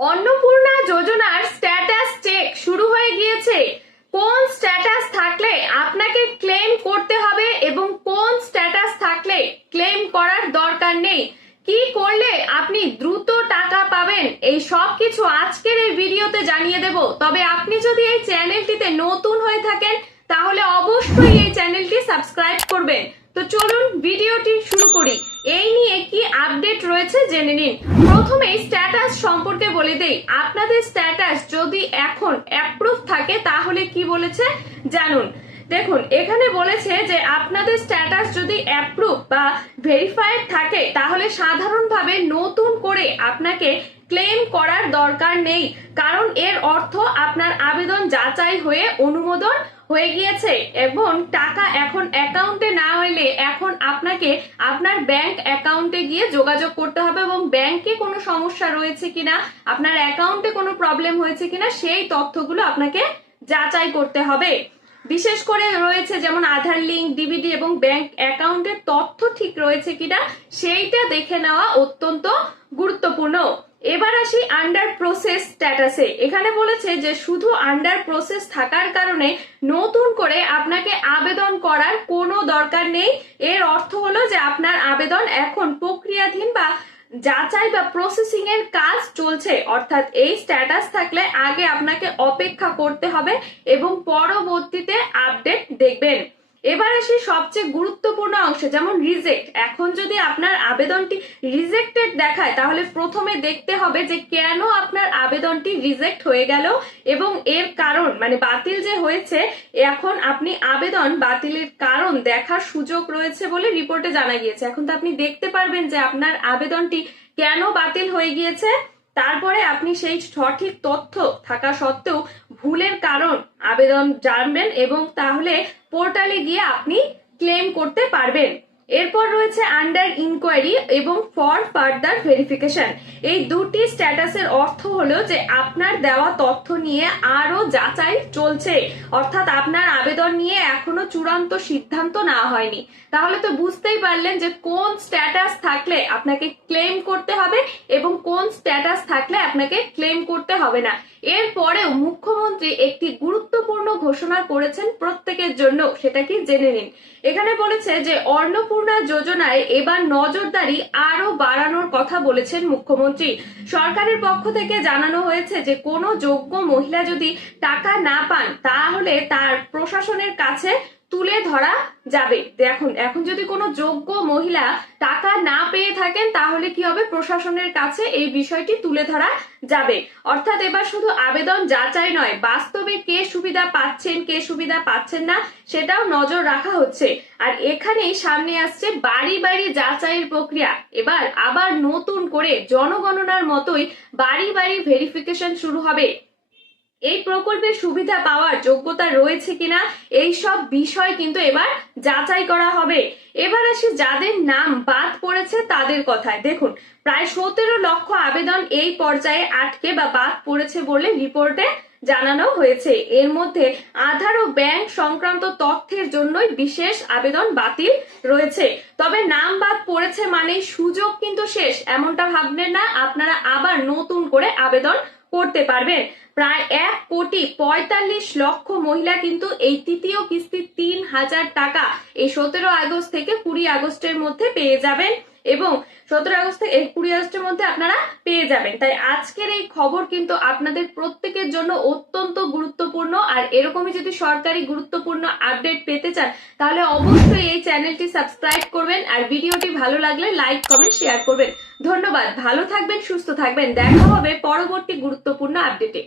অন্নপূর্ণা যোজনার status check শুরু হয়ে গিয়েছে। কোন স্ট্যাটাস থাকলে আপনাকে ক্লেম করতে হবে এবং কোন স্ট্যাটাস থাকলে ক্লেম করার দরকার নেই, কি করলে আপনি দ্রুত টাকা পাবেন, এই সব কিছু আজকের এই ভিডিওতে জানিয়ে দেব। তবে আপনি যদি এই চ্যানেলটিতে নতুন হয়ে থাকেন তাহলে অবশ্যই এই চ্যানেলটি সাবস্ক্রাইব করবেন। তো চলুন ভিডিওটি শুরু করি। এই নিয়ে কি আপডেট রয়েছে জেনে নিন। প্রথমে স্ট্যাটাস সম্পর্কে বলে দেই, আপনাদের স্ট্যাটাস যদি এখন অ্যাপ্রুভ থাকে তাহলে কি বলেছে জানুন। দেখুন, এখানে বলেছে যে আপনাদের স্ট্যাটাস যদি অ্যাপ্রুভ বা ভেরিফাইড থাকে তাহলে সাধারণভাবে নতুন করে আপনাকে ক্লেম করার দরকার নেই, কারণ এর অর্থ আপনার আবেদন যাচাই হয়ে অনুমোদন হয়ে গিয়েছে এবং টাকা এখন অ্যাকাউন্টে না হইলে এখন আপনাকে আপনার ব্যাংক অ্যাকাউন্টে গিয়ে যোগাযোগ করতে হবে এবং ব্যাংকে কোনো সমস্যা রয়েছে কিনা, আপনার অ্যাকাউন্টে কোনো প্রবলেম হয়েছে কিনা সেই তথ্যগুলো আপনাকে যাচাই করতে হবে। বিশেষ করে রয়েছে যেমন আধার লিঙ্ক, ডিবিডি এবং ব্যাংক অ্যাকাউন্টের তথ্য ঠিক রয়েছে কিনা সেইটা দেখে নেওয়া অত্যন্ত গুরুত্বপূর্ণ। এবার আসি আন্ডার প্রসেস স্ট্যাটাসে। এখানে বলেছে যে শুধু আন্ডার প্রসেস থাকার কারণে নতুন করে আপনাকে আবেদন করার কোনো দরকার নেই। এর অর্থ হলো যে আপনার আবেদন এখন প্রক্রিয়াধীন বা যাচাই বা প্রসেসিং এর কাজ চলছে, অর্থাৎ এই স্ট্যাটাস থাকলে আগে আপনাকে অপেক্ষা করতে হবে এবং পরবর্তীতে আপডেট দেখবেন। এবার আসি সবচেয়ে গুরুত্বপূর্ণ অংশে, যেমন রিজেক্ট। এখন যদি আপনার আবেদনটি রিজেক্টেড দেখায় তাহলে প্রথমে দেখতে হবে যে কেন আপনার আবেদনটি রিজেক্ট হয়ে গেল এবং এর কারণ মানে বাতিল যে হয়েছে, এখন আপনি আবেদন বাতিলের কারণ দেখার সুযোগ রয়েছে বলে রিপোর্টে জানা গিয়েছে। এখন তো আপনি দেখতে পারবেন যে আপনার আবেদনটি কেন বাতিল হয়ে গিয়েছে, তারপরে আপনি সেই সঠিক তথ্য থাকা সত্ত্বেও ভুলের কারণ আবেদন জানবেন এবং তাহলে পোর্টালে গিয়ে আপনি ক্লেম করতে পারবেন। এরপর রয়েছে আন্ডার ইনকোয়ারি এবং ফর ফার্দার ভেরিফিকেশন। এই দুটি স্ট্যাটাসের অর্থ হলো যে আপনার দেওয়া তথ্য নিয়ে আরো যাচাই চলছে, অর্থাৎ আপনার আবেদন নিয়ে এখনো চূড়ান্ত সিদ্ধান্ত নেওয়া হয়নি। তাহলে তো বুঝতেই পারলেন যে কোন স্ট্যাটাস থাকলে আপনাকে ক্লেম করতে হবে এবং কোন স্ট্যাটাস থাকলে আপনাকে ক্লেম করতে হবে না। এরপরেও মুখ্যমন্ত্রী একটি গুরুত্বপূর্ণ ঘোষণা করেছেন প্রত্যেকের জন্য, সেটা কি জেনে নিন। এখানে বলেছে যে অন্নপূর্ণা যোজনায় এবার নজরদারি আরো বাড়ানোর কথা বলেছেন মুখ্যমন্ত্রী। সরকারের পক্ষ থেকে জানানো হয়েছে যে কোনো যোগ্য মহিলা যদি টাকা না পান তাহলে তার প্রশাসনের কাছে তুলে ধরা যাবে। দেখুন, এখন যদি কোনো যোগ্য মহিলা টাকা না পেয়ে থাকেন তাহলে কি হবে, প্রশাসনের কাছে এই বিষয়টি তুলে ধরা যাবে। অর্থাৎ এবার শুধু আবেদন যাচাই নয়, বাস্তবে কে সুবিধা পাচ্ছেন কে সুবিধা পাচ্ছেন না সেটাও নজর রাখা হচ্ছে। আর এখানেই সামনে আসছে বাড়ি বাড়ি যাচাইয়ের প্রক্রিয়া। এবার আবার নতুন করে জনগণনার মতোই বাড়ি বাড়ি ভেরিফিকেশন শুরু হবে। এই প্রকল্পের সুবিধা পাওয়ার যোগ্যতা রয়েছে কিনা এই সব বিষয় কিন্তু এবার যাচাই করা হবে। এবার আসি যাদের নাম বাদ পড়েছে তাদের কথায়। দেখুন, প্রায় 17 লক্ষ আবেদন এই পর্যায়ে আটকে বা বাদ পড়েছে বলে রিপোর্টে জানানো হয়েছে। এর মধ্যে আধার ও ব্যাংক সংক্রান্ত তথ্যের জন্যই বিশেষ আবেদন বাতিল রয়েছে। তবে নাম বাদ পড়েছে মানে সুযোগ কিন্তু শেষ এমনটা ভাববেন না, আপনারা আবার নতুন করে আবেদন করতে পারবেন। প্রায় 1,45,00,000 মহিলা কিন্তু এই তৃতীয় কিস্তি 3,000 টাকা এই 17 আগস্ট থেকে 20 আগস্টের মধ্যে পেয়ে যাবেন এবং 17 আগস্ট থেকে 20 আগস্টের মধ্যে আপনারা পেয়ে যাবেন। তাই আজকের এই খবর কিন্তু আপনাদের প্রত্যেকের জন্য অত্যন্ত গুরুত্বপূর্ণ। আর এরকমই যদি সরকারি গুরুত্বপূর্ণ আপডেট পেতে চান তাহলে অবশ্যই এই চ্যানেলটি সাবস্ক্রাইব করবেন আর ভিডিওটি ভালো লাগলে লাইক কমেন্ট শেয়ার করবেন। ধন্যবাদ, ভালো থাকবেন, সুস্থ থাকবেন, দেখা হবে পরবর্তী গুরুত্বপূর্ণ আপডেটে।